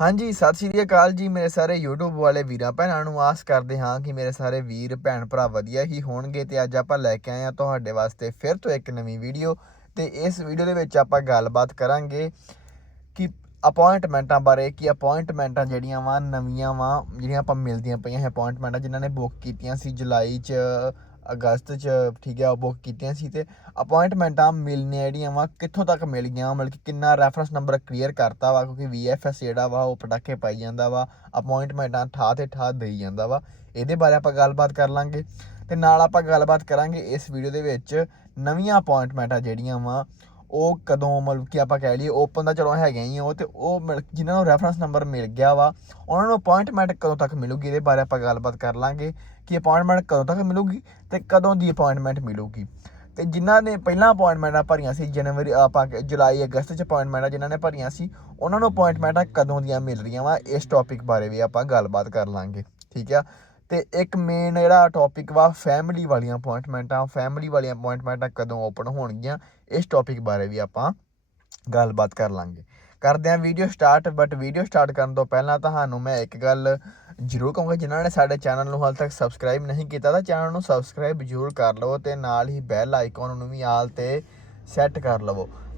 ਹਾਂਜੀ, ਸਤਿ ਸ਼੍ਰੀ ਅਕਾਲ ਜੀ ਮੇਰੇ ਸਾਰੇ YouTube ਵਾਲੇ ਵੀਰਾਂ, ਭੈਣਾਂ ਨੂੰ ਆਸ ਕਰਦੇ ਹਾਂ ਕਿ ਮੇਰੇ ਸਾਰੇ ਵੀਰ, ਭੈਣ ਭਰਾ ਵਧੀਆ ਹੀ ਹੋਣਗੇ ਤੇ ਅੱਜ ਆਪਾਂ ਲੈ ਕੇ ਆਏ ਹਾਂ ਤੁਹਾਡੇ ਵਾਸਤੇ ਫਿਰ ਤੋਂ ਇੱਕ ਨਵੀਂ ਵੀਡੀਓ ਤੇ ਇਸ ਵੀਡੀਓ ਦੇ ਵਿੱਚ ਆਪਾਂ ਗੱਲਬਾਤ ਕਰਾਂਗੇ ਕਿ ਅਪਾਇੰਟਮੈਂਟਾਂ ਬਾਰੇ, ਕਿ ਅਪਾਇੰਟਮੈਂਟਾਂ ਜਿਹੜੀਆਂ ਵਾ, ਨਵੀਆਂ ਵਾ, ਜਿਹੜੀਆਂ ਆਪਾਂ ਮਿਲਦੀਆਂ ਪਈਆਂ ਹੈ ਅਪਾਇੰਟਮੈਂਟਾਂ ਜਿਨ੍ਹਾਂ ਨੇ ਬੁੱਕ ਕੀਤੀਆਂ ਸੀ ਜੁਲਾਈ 'ਚ ਅਗਸਤ 'ਚ ਠੀਕ ਹੈ, ਉਹ ਬੁੱਕ ਕੀਤੀਆਂ ਸੀ ਤੇ ਅਪਾਇੰਟਮੈਂਟਾਂ ਮਿਲਣੀਆਂ ਜਿਹੜੀਆਂ ਵਾ, ਕਿੱਥੋਂ ਤੱਕ ਮਿਲ ਗਈਆਂ ਮਤਲਬ ਕਿ ਕਿੰਨਾ ਰੈਫਰੈਂਸ ਨੰਬਰ ਕਲੀਅਰ ਕਰਤਾ ਵਾ, ਕਿਉਂਕਿ VFS ਜਿਹੜਾ ਵਾ, ਉਹ ਪਟਾਕੇ ਪਾਈ ਜਾਂਦਾ ਵਾ ਅਪਾਇੰਟਮੈਂਟਾਂ ਠਾ ਤੇ ਠਾ ਦੇਈ ਜਾਂਦਾ ਵਾ। ਇਹਦੇ ਬਾਰੇ ਆਪਾਂ ਗੱਲਬਾਤ ਕਰ ਲਾਂਗੇ ਤੇ ਨਾਲ ਆਪਾਂ ਗੱਲਬਾਤ ਕਰਾਂਗੇ ਇਸ ਵੀਡੀਓ ਦੇ ਵਿੱਚ ਨਵੀਆਂ ਅਪਾਇੰਟਮੈਂਟਾਂ ਜਿਹੜੀਆਂ ਵਾ ਉਹ ਕਦੋਂ ਮਤਲਬ ਕਿ ਆਪਾਂ ਕਹਿ ਲਈਏ ਓਪਨ ਦਾ ਚਲੋ ਹੈਗੇ ਹੀ ਉਹ ਤੇ ਉਹ ਮਿਲ- ਜਿਨ੍ਹਾਂ ਨੂੰ ਰੈਫਰੈਂਸ ਨੰਬਰ ਮਿਲ ਗਿਆ ਵਾ, ਉਹਨਾਂ ਨੂੰ ਅਪਾਇੰਟਮੈਂਟ ਕਦੋਂ ਤੱਕ ਮਿਲੂਗੀ, ਇਹਦੇ ਬਾਰੇ ਆਪਾਂ ਗੱਲਬਾਤ ਕਰ ਲਾਂਗੇ ਕਿ ਅਪਾਇੰਟਮੈਂਟ ਕਦੋਂ ਤੱਕ ਮਿਲੂਗੀ ਤੇ ਕਦੋਂ ਦੀ ਅਪਾਇੰਟਮੈਂਟ ਮਿਲੂਗੀ। ਤੇ ਜਿਨ੍ਹਾਂ ਨੇ ਪਹਿਲਾਂ ਅਪਾਇੰਟਮੈਂਟਾਂ ਭਰੀਆਂ ਸੀ, ਜਨਵਰੀ, ਆਪਾਂ ਜੁਲਾਈ, ਅਗਸਤ ਚ ਅਪਾਇੰਟਮੈਂਟਾਂ ਜਿਨ੍ਹਾਂ ਨੇ ਭਰੀਆਂ ਸੀ, ਉਹਨਾਂ ਨੂੰ ਅਪਾਇੰਟਮੈਂਟਾਂ ਕਦੋਂ ਦੀਆਂ ਮਿਲ ਰਹੀਆਂ ਵਾ, ਇਸ ਟੌਪਿਕ ਬਾਰੇ ਵੀ ਆਪਾਂ ਗੱਲਬਾਤ ਕਰ ਲਾਂਗੇ, ਠੀਕ ਆ? ਤੇ ਇੱਕ ਮੇਨ ਜਿਹੜਾ ਟੌਪਿਕ ਵਾ ਫੈਮਿਲੀ ਵਾਲੀਆਂ ਅਪਾਇੰਟਮੈਂਟਾਂ ਫੈਮਿਲੀ ਵਾਲੀਆਂ ਅਪਾਇੰਟਮੈਂਟਾਂ ਕਦੋਂ ਓਪਨ ਹੋਣਗੀਆਂ, ਇਸ ਟੌਪਿਕ ਬਾਰੇ ਵੀ ਆਪਾਂ ਗੱਲਬਾਤ ਕਰ ਲਾਂਗੇ। ਕਰਦੇ ਆਂ video start but video start ਕਰਨ ਤੋਂ ਪਹਿਲਾਂ ਤੁਹਾਨੂੰ ਮੈਂ ਇੱਕ ਗੱਲ ਜ਼ਰੂਰ ਕਹੂੰਗਾ, ਜਿਨ੍ਹਾਂ ਨੇ ਸਾਡੇ ਚੈਨਲ ਨੂੰ ਹਾਲ ਤੱਕ ਸਬਸਕ੍ਰਾਈਬ ਨਹੀਂ ਕੀਤਾ, ਤਾਂ ਚੈਨਲ ਨੂੰ ਸਬਸਕ੍ਰਾਈਬ ਜ਼ਰੂਰ ਕਰ ਲਵੋ ਤੇ ਨਾਲ ਹੀ ਬੈਲ ਆਈਕਨ ਨੂੰ ਵੀ ਆਲ ਤੇ ਸੈੱਟ ਕਰ ਲਵੋ।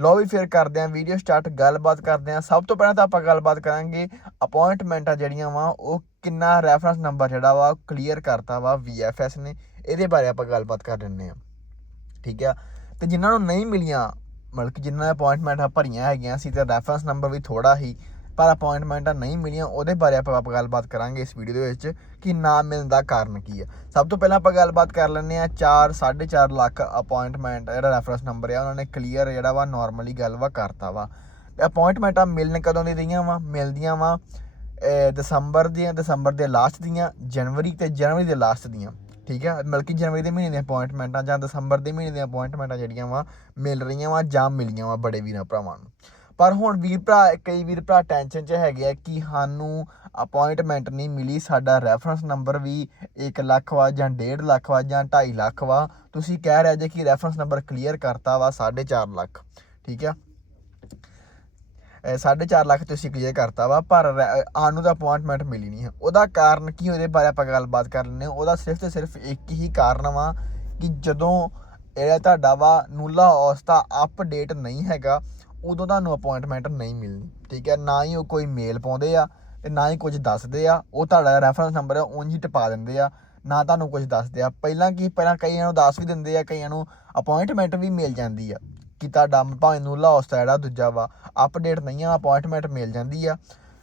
ਲੋ ਵੀ ਫਿਰ ਕਰਦੇ ਆਂ ਵੀਡੀਓ ਸਟਾਰਟ ਗੱਲਬਾਤ ਕਰਦੇ ਆਂ। ਸਭ ਤੋਂ ਪਹਿਲਾਂ ਤਾਂ ਆਪਾਂ ਗੱਲਬਾਤ ਕਰਾਂਗੇ ਅਪਾਇੰਟਮੈਂਟਾਂ ਜਿਹੜੀਆਂ ਵਾ, ਉਹ ਕਿੰਨਾ ਰੈਫਰੈਂਸ ਨੰਬਰ ਜਿਹੜਾ ਵਾ ਕਲੀਅਰ ਕਰਤਾ ਵਾ VFS ਨੇ। ਇਹਦੇ ਬਾਰੇ ਆਪਾਂ ਗੱਲਬਾਤ ਕਰ ਲੈਂਦੇ ਆਂ। ਠੀਕ ਆ? ਤੇ ਜਿਨ੍ਹਾਂ ਨੂੰ ਨਹੀਂ ਮਿਲੀਆਂ, ਮਤਲਬ ਕਿ ਜਿਨ੍ਹਾਂ ਨੇ ਅਪਾਇੰਟਮੈਂਟਾਂ ਭਰੀਆਂ ਹੈਗੀਆਂ ਸੀ ਤੇ ਰੈਫਰੈਂਸ ਨੰਬਰ ਵੀ ਥੋੜਾ ਹੀ ਪਰ ਅਪਾਇੰਟਮੈਂਟਾਂ ਨਹੀਂ ਮਿਲੀਆਂ, ਉਹਦੇ ਬਾਰੇ ਆਪਾਂ ਆਪਾਂ ਗੱਲਬਾਤ ਕਰਾਂਗੇ ਇਸ ਵੀਡੀਓ ਦੇ ਵਿੱਚ ਕਿ ਨਾ ਮਿਲਣ ਦਾ ਕਾਰਨ ਕੀ ਹੈ ਸਭ ਤੋਂ ਪਹਿਲਾਂ ਆਪਾਂ ਗੱਲਬਾਤ ਕਰ ਲੈਂਦੇ ਆ 4 4.5 ਲੱਖ ਅਪਾਇੰਟਮੈਂਟ ਜਿਹੜਾ ਰੈਫਰੈਂਸ ਨੰਬਰ ਆ, ਉਹਨਾਂ ਨੇ ਕਲੀਅਰ ਜਿਹੜਾ ਵਾ ਨਾਰਮਲੀ ਗੱਲ ਵਾ ਕਰਤਾ ਵਾ। ਤੇ ਅਪਾਇੰਟਮੈਂਟਾਂ ਮਿਲਣ ਕਦੋਂ ਦੀ ਰਹੀਆਂ ਵਾ? ਮਿਲਦੀਆਂ ਵਾ ਦਸੰਬਰ ਦੀਆਂ, ਦਸੰਬਰ ਦੇ ਲਾਸਟ ਦੀਆਂ, ਜਨਵਰੀ ਤੇ ਜਨਵਰੀ ਦੇ ਲਾਸਟ ਦੀਆਂ। ਠੀਕ ਹੈ ਮਤਲਬ ਜਨਵਰੀ ਦੇ ਮਹੀਨੇ ਦੀਆਂ ਅਪਾਇੰਟਮੈਂਟਾਂ ਜਾਂ ਦਸੰਬਰ ਦੇ ਮਹੀਨੇ ਦੀਆਂ ਅਪਾਇੰਟਮੈਂਟਾਂ ਜਿਹੜੀਆਂ ਵਾ, ਮਿਲ ਰਹੀਆਂ ਵਾ ਜਾਂ ਮਿਲੀਆਂ ਵਾ ਬੜੇ ਵੀਰਾਂ ਭਰਾਵਾਂ ਨੂੰ। ਪਰ ਹੁਣ ਵੀਰ ਭਰਾ, ਕਈ ਵੀਰ ਭਰਾ ਟੈਨਸ਼ਨ 'ਚ ਹੈਗੇ ਆ ਕਿ ਸਾਨੂੰ ਅਪਾਇੰਟਮੈਂਟ ਨਹੀਂ ਮਿਲੀ, ਸਾਡਾ ਰੈਫਰੈਂਸ ਨੰਬਰ ਵੀ 1 ਲੱਖ ਵਾ ਜਾਂ 1.5 ਲੱਖ ਵਾ ਜਾਂ 2.5 ਲੱਖ ਵਾ। ਤੁਸੀਂ ਕਹਿ ਰਹੇ ਜੇ ਕਿ ਰੈਫਰੈਂਸ ਨੰਬਰ ਕਲੀਅਰ ਕਰਤਾ ਵਾ 4.5 ਲੱਖ, ਠੀਕ ਆ? ਇਹ 4.5 ਲੱਖ ਤੁਸੀਂ ਕਲੀਅਰ ਕਰਤਾ ਵਾ, ਪਰ ਆਨੂੰ ਦਾ ਅਪਾਇੰਟਮੈਂਟ ਮਿਲੀ ਨਹੀਂ ਹੈ ਉਹਦਾ ਕਾਰਨ ਕੀ, ਉਹਦੇ ਬਾਰੇ ਆਪਾਂ ਗੱਲਬਾਤ ਕਰ ਲੈਂਦੇ ਹਾਂ। ਉਹਦਾ ਸਿਰਫ ਤੇ ਸਿਰਫ ਇੱਕ ਹੀ ਕਾਰਨ ਵਾ ਕਿ ਜਦੋਂ ਇਹ ਤੁਹਾਡਾ ਵਾ ਨੂਲਾ ਔਸਤਾ ਅਪਡੇਟ ਨਹੀਂ ਹੈਗਾ ਉਦੋਂ ਤੁਹਾਨੂੰ ਅਪਾਇੰਟਮੈਂਟ ਨਹੀਂ ਮਿਲਣੀ, ਠੀਕ ਹੈ? ਨਾ ਹੀ ਉਹ ਕੋਈ ਮੇਲ ਪਾਉਂਦੇ ਆ ਤੇ ਨਾ ਹੀ ਕੁਝ ਦੱਸਦੇ ਆ। ਉਹ ਤੁਹਾਡਾ ਰੈਫਰੈਂਸ ਨੰਬਰ ਹੈ ਉਂਝ ਹੀ ਟਪਾ ਦਿੰਦੇ ਆ। ਨਾ ਤੁਹਾਨੂੰ ਕੁਝ ਦੱਸਦੇ ਆ। ਪਹਿਲਾਂ ਕੀ, ਪਹਿਲਾਂ ਕਈਆਂ ਨੂੰ ਦੱਸ ਵੀ ਦਿੰਦੇ ਆ, ਕਈਆਂ ਨੂੰ ਅਪਾਇੰਟਮੈਂਟ ਵੀ ਮਿਲ ਜਾਂਦੀ ਆ। ਕਿ ਤੁਹਾਡਾ ਭਾਵੇਂ ਨੂੰ ਨੂਲਾ ਦਾ ਜਿਹੜਾ ਦੂਜਾ ਵਾ ਅਪਡੇਟ ਨਹੀਂ ਆ ਅਪਾਇੰਟਮੈਂਟ ਮਿਲ ਜਾਂਦੀ ਆ।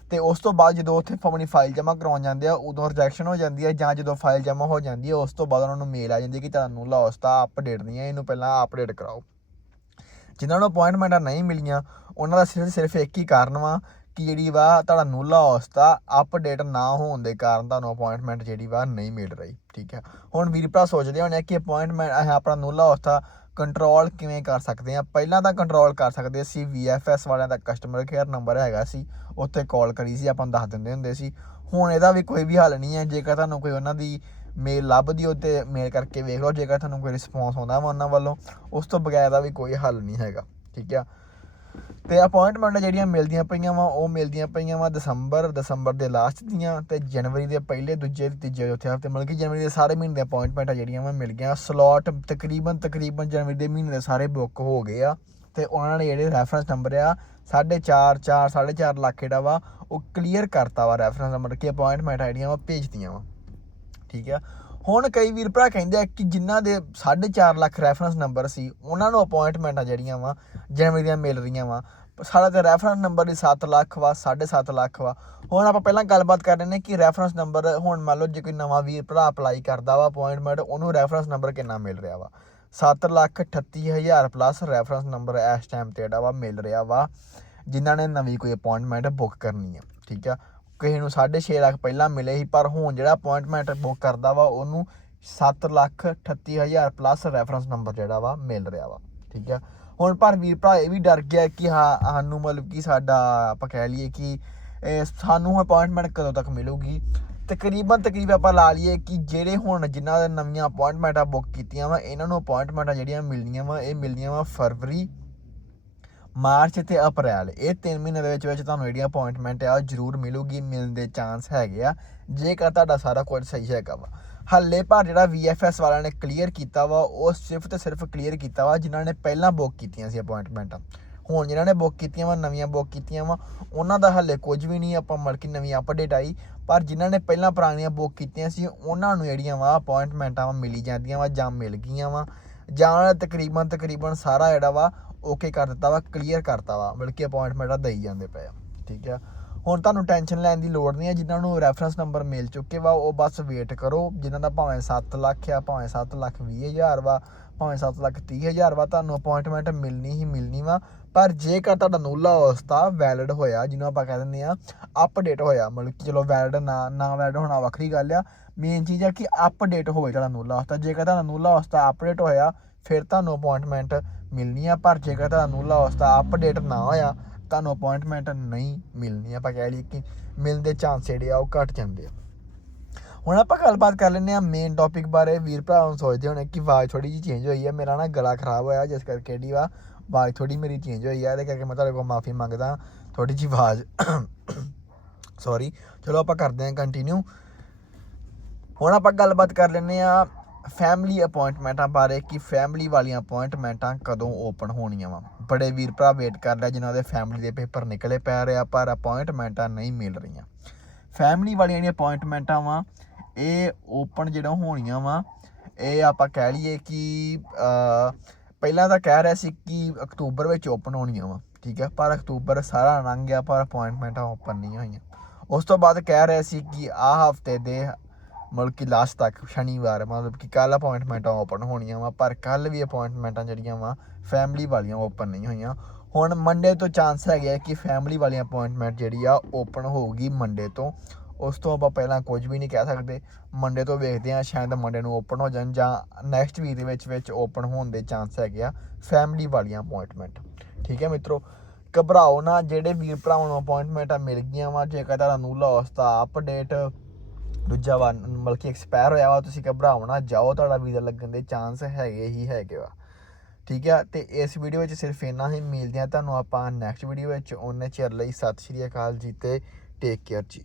ਤੇ ਉਸ ਤੋਂ ਬਾਅਦ ਜਦੋਂ ਉੱਥੇ ਆਪਣੀ ਫਾਈਲ ਜਮ੍ਹਾਂ ਕਰਾਉਣ ਜਾਂਦੇ ਆ, ਉਦੋਂ ਰਿਜੈਕਸ਼ਨ ਹੋ ਜਾਂਦੀ ਆ ਜਾਂ ਜਦੋਂ ਫਾਈਲ ਜਮ੍ਹਾਂ ਹੋ ਜਾਂਦੀ ਆ, ਉਸ ਤੋਂ ਬਾਅਦ ਉਹਨਾਂ ਨੂੰ ਮੇਲ ਆ ਜਾਂਦੀ ਹੈ ਕਿ ਤੁਹਾਨੂੰ ਨੂਲਾ ਔਸਤਾ ਅਪਡੇਟ ਨਹੀਂ ਹੈ ਇਹਨੂੰ ਪਹਿਲਾਂ ਅਪਡੇਟ ਕਰਾਓ। ਜਿਨ੍ਹਾਂ ਨੂੰ ਅਪਾਇੰਟਮੈਂਟਾਂ ਨਹੀਂ ਮਿਲੀਆਂ, ਉਹਨਾਂ ਦਾ ਸਿਰਫ ਸਿਰਫ ਇੱਕ ਹੀ ਕਾਰਨ ਵਾ ਕਿ ਜਿਹੜੀ ਵਾ ਤੁਹਾਡਾ ਨੂਲਾ ਔਸਤਾ ਅਪਡੇਟ ਨਾ ਹੋਣ ਦੇ ਕਾਰਨ ਤੁਹਾਨੂੰ ਅਪਾਇੰਟਮੈਂਟ ਜਿਹੜੀ ਵਾ ਨਹੀਂ ਮਿਲ ਰਹੀ, ਠੀਕ ਹੈ ਹੁਣ ਵੀਰ ਭਰਾ ਸੋਚਦੇ ਹੋਣੇ ਕਿ ਅਪਾਇੰਟਮੈਂਟ ਆਪਣਾ ਨੂਲਾ ਔਸਤਾ ਕੰਟਰੋਲ ਕਿਵੇਂ ਕਰ ਸਕਦੇ ਆ? ਪਹਿਲਾਂ ਤਾਂ ਕੰਟਰੋਲ ਕਰ ਸਕਦੇ ਸੀ VFS ਵਾਲਿਆਂ ਦਾ ਕਸਟਮਰ ਕੇਅਰ ਨੰਬਰ ਹੈਗਾ ਸੀ, ਉੱਥੇ ਕਾਲ ਕਰੀ ਸੀ, ਆਪਾਂ ਨੂੰ ਦੱਸ ਦਿੰਦੇ ਹੁੰਦੇ ਸੀ। ਹੁਣ ਇਹਦਾ ਵੀ ਕੋਈ ਵੀ ਹੱਲ ਨਹੀਂ ਹੈ, ਜੇਕਰ ਤੁਹਾਨੂੰ ਕੋਈ ਉਹਨਾਂ ਦੀ ਮੇਲ ਲੱਭਦੀ ਹੋ ਤੇ ਮੇਲ ਕਰਕੇ ਵੇਖ ਲਓ, ਜੇਕਰ ਤੁਹਾਨੂੰ ਕੋਈ ਰਿਸਪੌਂਸ ਆਉਂਦਾ ਵਾ ਉਹਨਾਂ ਵੱਲੋਂ, ਉਸ ਤੋਂ ਬਗੈਰ ਦਾ ਵੀ ਕੋਈ ਹੱਲ ਨਹੀਂ ਹੈਗਾ, ਠੀਕ ਆ? ਤੇ ਅਪਾਇੰਟਮੈਂਟਾਂ ਜਿਹੜੀਆਂ ਮਿਲਦੀਆਂ ਪਈਆਂ ਵਾ, ਉਹ ਮਿਲਦੀਆਂ ਪਈਆਂ ਵਾ ਦਸੰਬਰ ਦਸੰਬਰ ਦੇ ਲਾਸਟ ਦੀਆਂ ਤੇ ਜਨਵਰੀ ਦੇ ਪਹਿਲੇ, ਦੂਜੇ ਤੀਜੇ ਚੌਥੇ ਹਫ਼ਤੇ, ਮਤਲਬ ਕਿ ਜਨਵਰੀ ਦੇ ਸਾਰੇ ਮਹੀਨੇ ਦੇ ਅਪਾਇੰਟਮੈਂਟਾਂ ਜਿਹੜੀਆਂ ਵਾ ਮਿਲ ਗਈਆਂ। ਸਲੋਟ ਤਕਰੀਬਨ ਤਕਰੀਬਨ ਜਨਵਰੀ ਦੇ ਮਹੀਨੇ ਦੇ ਸਾਰੇ ਬੁੱਕ ਹੋ ਗਏ ਆ, ਤੇ ਉਹਨਾਂ ਨੇ ਜਿਹੜੇ ਰੈਫਰੈਂਸ ਨੰਬਰ ਆ 4.5 4 4.5 ਲੱਖ ਜਿਹੜਾ ਵਾ, ਉਹ ਕਲੀਅਰ ਕਰਤਾ ਵਾ ਰੈਫਰੈਂਸ ਨੰਬਰ ਕਿ ਅਪਾਇੰਟਮੈਂਟ ਆਈਡੀਆਂ ਵਾ ਭੇਜਤੀਆਂ ਵਾ। ਠੀਕ ਆ? ਹੁਣ ਕਈ ਵੀਰ ਭਰਾ ਕਹਿੰਦੇ ਆ ਕਿ ਜਿਨ੍ਹਾਂ ਦੇ 4.5 ਲੱਖ ਰੈਫਰੈਂਸ ਨੰਬਰ ਸੀ, ਉਹਨਾਂ ਨੂੰ ਅਪਾਇੰਟਮੈਂਟਾਂ ਜਿਹੜੀਆਂ ਵਾ ਜਨਵਰੀ ਦੀਆਂ ਮਿਲ ਰਹੀਆਂ ਵਾ। ਸਾਡਾ ਤੇ ਰੈਫਰੈਂਸ ਨੰਬਰ ਹੀ 7 ਲੱਖ ਵਾ 7.5 ਲੱਖ ਵਾ। ਹੁਣ ਆਪਾਂ ਪਹਿਲਾਂ ਗੱਲਬਾਤ ਕਰ ਰਹੇ ਨੇ ਕਿ ਰੈਫਰੈਂਸ ਨੰਬਰ ਹੁਣ ਮੰਨ ਲਓ ਜੇ ਕੋਈ ਨਵਾਂ ਵੀਰ ਭਰਾ ਅਪਲਾਈ ਕਰਦਾ ਵਾ ਅਪਾਇੰਟਮੈਂਟ ਉਹਨੂੰ ਰੈਫਰੈਂਸ ਨੰਬਰ ਕਿੰਨਾ ਮਿਲ ਰਿਹਾ ਵਾ? 7 ਲੱਖ 38000 ਪਲੱਸ ਰੈਫਰੈਂਸ ਨੰਬਰ ਇਸ ਟਾਈਮ ਤੇ ਜਿਹੜਾ ਵਾ ਮਿਲ ਰਿਹਾ ਵਾ, ਜਿਨ੍ਹਾਂ ਨੇ ਨਵੀਂ ਕੋਈ ਅਪਾਇੰਟਮੈਂਟ ਬੁੱਕ ਕਰਨੀ ਹੈ ਠੀਕ ਆ? ਕਿਸੇ ਨੂੰ 6.5 ਲੱਖ ਪਹਿਲਾਂ ਮਿਲੇ ਸੀ, ਪਰ ਹੁਣ ਜਿਹੜਾ ਅਪਾਇੰਟਮੈਂਟ ਬੁੱਕ ਕਰਦਾ ਵਾ, ਉਹਨੂੰ 7 ਲੱਖ 38000 ਪਲੱਸ ਰੈਫਰੈਂਸ ਨੰਬਰ ਜਿਹੜਾ ਵਾ, ਮਿਲ ਰਿਹਾ ਵਾ। ਠੀਕ ਆ? ਹੁਣ ਪਰ ਵੀਰ ਭਰਾ, ਇਹ ਵੀ ਡਰ ਗਿਆ ਕਿ ਹਾਂ, ਸਾਨੂੰ ਮਤਲਬ ਕਿ ਸਾਡਾ ਆਪਾਂ ਕਹਿ ਲਈਏ ਕਿ ਸਾਨੂੰ ਅਪਾਇੰਟਮੈਂਟ ਕਦੋਂ ਤੱਕ ਮਿਲੂਗੀ? ਤਕਰੀਬਨ ਤਕਰੀਬਨ ਆਪਾਂ ਲਾ ਲਈਏ ਕਿ ਜਿਹੜੇ ਹੁਣ ਜਿਨ੍ਹਾਂ ਦੇ ਨਵੀਆਂ ਅਪਾਇੰਟਮੈਂਟਾਂ ਬੁੱਕ ਕੀਤੀਆਂ ਵਾ, ਇਹਨਾਂ ਨੂੰ ਅਪਾਇੰਟਮੈਂਟਾਂ ਜਿਹੜੀਆਂ ਮਿਲਣੀਆਂ ਵਾ, ਇਹ ਮਿਲਣੀਆਂ ਵਾ ਫਰਵਰੀ ਮਾਰਚ ਤੇ ਅਪ੍ਰੈਲ। ਇਹ 3 ਮਹੀਨੇ ਦੇ ਵਿੱਚ ਵਿੱਚ ਤੁਹਾਨੂੰ ਜਿਹੜੀ ਅਪਾਇੰਟਮੈਂਟ ਆ, ਉਹ ਜ਼ਰੂਰ ਮਿਲੂਗੀ, ਮਿਲਣ ਦੇ ਚਾਂਸ ਹੈਗੇ ਆ। ਜੇਕਰ ਤੁਹਾਡਾ ਸਾਰਾ ਕੁਝ ਸਹੀ ਹੈਗਾ ਵਾ। ਹੱਲੇ ਪਰ ਜਿਹੜਾ VFS ਵਾਲਿਆਂ ਨੇ ਕਲੀਅਰ ਕੀਤਾ ਵਾ, ਉਹ ਸਿਰਫ ਤੇ ਸਿਰਫ ਕਲੀਅਰ ਕੀਤਾ ਵਾ, ਜਿਨ੍ਹਾਂ ਨੇ ਪਹਿਲਾਂ ਬੁੱਕ ਕੀਤੀਆਂ ਸੀ ਅਪਾਇੰਟਮੈਂਟਾਂ ਹੁਣ ਜਿਨ੍ਹਾਂ ਨੇ ਬੁੱਕ ਕੀਤੀਆਂ ਵਾ, ਨਵੀਆਂ ਬੁੱਕ ਕੀਤੀਆਂ ਵਾ, ਉਹਨਾਂ ਦਾ ਹੱਲੇ ਕੁਝ ਵੀ ਨਹੀਂ, ਆਪਾਂ ਮਤਲਬ ਕਿ ਨਵੀਂ ਅਪਡੇਟ ਆਈ। ਪਰ ਜਿਨ੍ਹਾਂ ਨੇ ਪਹਿਲਾਂ ਪੁਰਾਣੀਆਂ ਬੁੱਕ ਕੀਤੀਆਂ ਸੀ, ਉਹਨਾਂ ਨੂੰ ਜਿਹੜੀਆਂ ਵਾ ਅਪਾਇੰਟਮੈਂਟਾਂ ਵਾ ਮਿਲੀ ਜਾਂਦੀਆਂ ਵਾ ਜਾਂ ਮਿਲ ਗਈਆਂ ਵਾ। ਜਾਂ ਤਕਰੀਬਨ ਤਕਰੀਬਨ ਸਾਰਾ ਜਿਹੜਾ ਵਾ ਓਕੇ ਕਰ ਦਿੱਤਾ ਵਾ ਕਲੀਅਰ ਕਰਤਾ ਵਾ ਬਲਕਿ ਅਪਾਇੰਟਮੈਂਟਾਂ ਦੇਈ ਜਾਂਦੇ ਪਏ ਆ, ਠੀਕ ਆ? ਹੁਣ ਤੁਹਾਨੂੰ ਟੈਨਸ਼ਨ ਲੈਣ ਦੀ ਲੋੜ ਨਹੀਂ ਹੈ ਜਿਨ੍ਹਾਂ ਨੂੰ ਰੈਫਰੈਂਸ ਨੰਬਰ ਮਿਲ ਚੁੱਕੇ ਵਾ, ਉਹ ਬਸ ਵੇਟ ਕਰੋ, ਜਿਨ੍ਹਾਂ ਦਾ ਭਾਵੇਂ 7 ਲੱਖ ਆ, ਭਾਵੇਂ 7 ਲੱਖ 20 ਹਜ਼ਾਰ ਵਾ, ਭਾਵੇਂ 7 ਲੱਖ 30 ਹਜ਼ਾਰ ਵਾ, ਤੁਹਾਨੂੰ ਅਪਾਇੰਟਮੈਂਟ ਮਿਲਣੀ ਹੀ ਮਿਲਣੀ ਵਾ, ਪਰ ਜੇਕਰ ਤੁਹਾਡਾ ਨੂਲਾ ਅਵਸਥਾ ਵੈਲਿਡ ਹੋਇਆ, ਜਿਹਨੂੰ ਆਪਾਂ ਕਹਿ ਦਿੰਦੇ ਆ ਅਪਡੇਟ ਹੋਇਆ, ਮਤਲਬ ਕਿ ਚਲੋ ਵੈਲਿਡ ਨਾ ਨਾ ਵੈਲਿਡ ਹੋਣਾ ਵੱਖਰੀ ਗੱਲ ਆ ਮੇਨ ਚੀਜ਼ ਆ ਕਿ ਅਪਡੇਟ ਹੋਵੇ ਤੁਹਾਡਾ ਨੂਲਾ ਅਵਸਥਾ, ਜੇਕਰ ਤੁਹਾਡਾ ਨੂਲਾ ਅਵਸਥਾ ਅਪਡੇਟ ਹੋਇਆ ਫਿਰ ਤੁਹਾਨੂੰ ਅਪਾਇੰਟਮੈਂਟ ਮਿਲਣੀ ਆ, ਪਰ ਜੇਕਰ ਤੁਹਾਨੂੰ ਨੂਲਾ ਦਾ ਅਪਡੇਟ ਨਾ ਹੋਇਆ, ਤੁਹਾਨੂੰ ਅਪਾਇੰਟਮੈਂਟ ਨਹੀਂ ਮਿਲਣੀ ਆਪਾਂ ਕਹਿ ਲਈਏ ਕਿ ਮਿਲਣ ਦੇ ਚਾਂਸ ਜਿਹੜੇ ਆ, ਉਹ ਘਟ ਜਾਂਦੇ ਆ। ਹੁਣ ਆਪਾਂ ਗੱਲਬਾਤ ਕਰ ਲੈਂਦੇ ਆ ਮੇਨ ਟੌਪਿਕ ਬਾਰੇ। ਵੀਰ ਭਰਾ ਨੂੰ ਸੋਚਦੇ ਹੋਣੇ ਕਿ ਆਵਾਜ਼ ਥੋੜੀ ਜਿਹੀ ਚੇਂਜ ਹੋਈ ਆ। ਮੇਰਾ ਨਾ ਗਲਾ ਖਰਾਬ ਹੋਇਆ, ਜਿਸ ਕਰਕੇ ਜਿਹੜੀ ਵਾ ਆਵਾਜ਼ ਥੋੜੀ ਮੇਰੀ ਚੇਂਜ ਹੋਈ ਆ। ਇਹਦੇ ਕਰਕੇ ਮੈਂ ਤੁਹਾਡੇ ਕੋਲ ਮਾਫੀ ਮੰਗਦਾ ਥੋੜੀ ਜਿਹੀ ਆਵਾਜ਼। ਸੌਰੀ ਚਲੋ ਆਪਾਂ ਕਰਦੇ ਹਾਂ ਕੰਟੀਨਿਊ ਹੁਣ ਆਪਾਂ ਗੱਲਬਾਤ ਕਰ ਲੈਂਦੇ ਆ ਫੈਮਿਲੀ ਅਪਾਇੰਟਮੈਂਟਾਂ ਬਾਰੇ ਕਿ ਫੈਮਿਲੀ ਵਾਲੀਆਂ ਅਪਾਇੰਟਮੈਂਟਾਂ ਕਦੋਂ ਓਪਨ ਹੋਣੀਆਂ ਵਾ। ਬੜੇ ਵੀਰ ਭਰਾ ਵੇਟ ਕਰ ਰਿਹਾ ਜਿਨ੍ਹਾਂ ਦੇ ਫੈਮਿਲੀ ਦੇ ਪੇਪਰ ਨਿਕਲੇ ਪੈ ਰਿਹਾ ਪਰ ਅਪਾਇੰਟਮੈਂਟਾਂ ਨਹੀਂ ਮਿਲ ਰਹੀਆਂ। ਫੈਮਿਲੀ ਵਾਲੀਆਂ ਜਿਹੜੀਆਂ ਅਪਾਇੰਟਮੈਂਟਾਂ ਵਾ, ਇਹ ਓਪਨ ਜਿਹੜਾ ਹੋਣੀਆਂ ਵਾ, ਇਹ ਆਪਾਂ ਕਹਿ ਲਈਏ ਕਿ ਪਹਿਲਾਂ ਤਾਂ ਕਹਿ ਰਿਹਾ ਸੀ ਕਿ ਅਕਤੂਬਰ ਵਿੱਚ ਓਪਨ ਹੋਣੀਆਂ ਵਾ, ਠੀਕ ਹੈ ਪਰ ਅਕਤੂਬਰ ਸਾਰਾ ਲੰਘ ਗਿਆ, ਪਰ ਅਪਾਇੰਟਮੈਂਟਾਂ ਓਪਨ ਨਹੀਂ ਹੋਈਆਂ। ਉਸ ਤੋਂ ਬਾਅਦ ਕਹਿ ਰਿਹਾ ਸੀ ਕਿ ਆਹ ਹਫ਼ਤੇ ਦੇ ਮਤਲਬ ਕਿ ਲਾਸਟ ਤੱਕ ਸ਼ਨੀਵਾਰ, ਮਤਲਬ ਕਿ ਕੱਲ ਅਪਾਇੰਟਮੈਂਟਾਂ ਓਪਨ ਹੋਣੀਆਂ ਵਾ, ਪਰ ਕੱਲ ਵੀ ਅਪਾਇੰਟਮੈਂਟਾਂ ਜਿਹੜੀਆਂ ਵਾ ਫੈਮਿਲੀ ਵਾਲੀਆਂ ਓਪਨ ਨਹੀਂ ਹੋਈਆਂ। ਹੁਣ ਮੰਡੇ ਤੋਂ ਚਾਂਸ ਹੈਗੇ ਆ ਕਿ ਫੈਮਿਲੀ ਵਾਲੀਆਂ ਅਪਾਇੰਟਮੈਂਟ ਜਿਹੜੀ ਆ ਓਪਨ ਹੋਊਗੀ ਮੰਡੇ ਤੋਂ। ਉਸ ਤੋਂ ਆਪਾਂ ਪਹਿਲਾਂ ਕੁਝ ਵੀ ਨਹੀਂ ਕਹਿ ਸਕਦੇ। ਮੰਡੇ ਤੋਂ ਵੇਖਦੇ ਆ ਸ਼ਾਇਦ ਮੰਡੇ ਨੂੰ ਓਪਨ ਹੋ ਜਾਣ ਜਾਂ ਨੈਕਸਟ ਵੀਕ ਦੇ ਵਿੱਚ ਵਿੱਚ ਓਪਨ ਹੋਣ ਦੇ ਚਾਂਸ ਹੈਗੇ ਆ ਫੈਮਿਲੀ ਵਾਲੀਆਂ ਅਪਾਇੰਟਮੈਂਟ ਠੀਕ ਹੈ ਮਿੱਤਰੋ, ਘਬਰਾਓ ਨਾ, ਜਿਹੜੇ ਵੀਰ ਭਰਾਵਾਂ ਨੂੰ ਅਪਾਇੰਟਮੈਂਟਾਂ ਮਿਲ ਗਈਆਂ ਵਾ, ਜੇਕਰ ਤੁਹਾਨੂੰ ਨੂਲਾ ਉਸਤਾ ਅਪਡੇਟ ਦੂਜਾ ਵਾ ਮਤਲਬ ਕਿ ਐਕਸਪਾਇਰ ਹੋਇਆ ਵਾ, ਤੁਸੀਂ ਘਬਰਾਓ ਨਾ, ਜਾਓ, ਤੁਹਾਡਾ ਵੀਜ਼ਾ ਲੱਗਣ ਦੇ ਚਾਂਸ ਹੈਗੇ ਹੀ ਹੈਗੇ ਵਾ। ਠੀਕ ਆ? ਤੇ ਇਸ ਵੀਡੀਓ ਵਿੱਚ ਸਿਰਫ ਇੰਨਾ ਹੀ, ਮਿਲਦੇ ਆ ਤੁਹਾਨੂੰ ਆਪਾਂ ਨੈਕਸਟ ਵੀਡੀਓ ਵਿੱਚ। ਉਹਨੇ ਚਿਰ ਲਈ ਸਤਿ ਸ਼੍ਰੀ ਅਕਾਲ ਜੀ ਤੇ ਟੇਕ ਕੇਅਰ ਜੀ।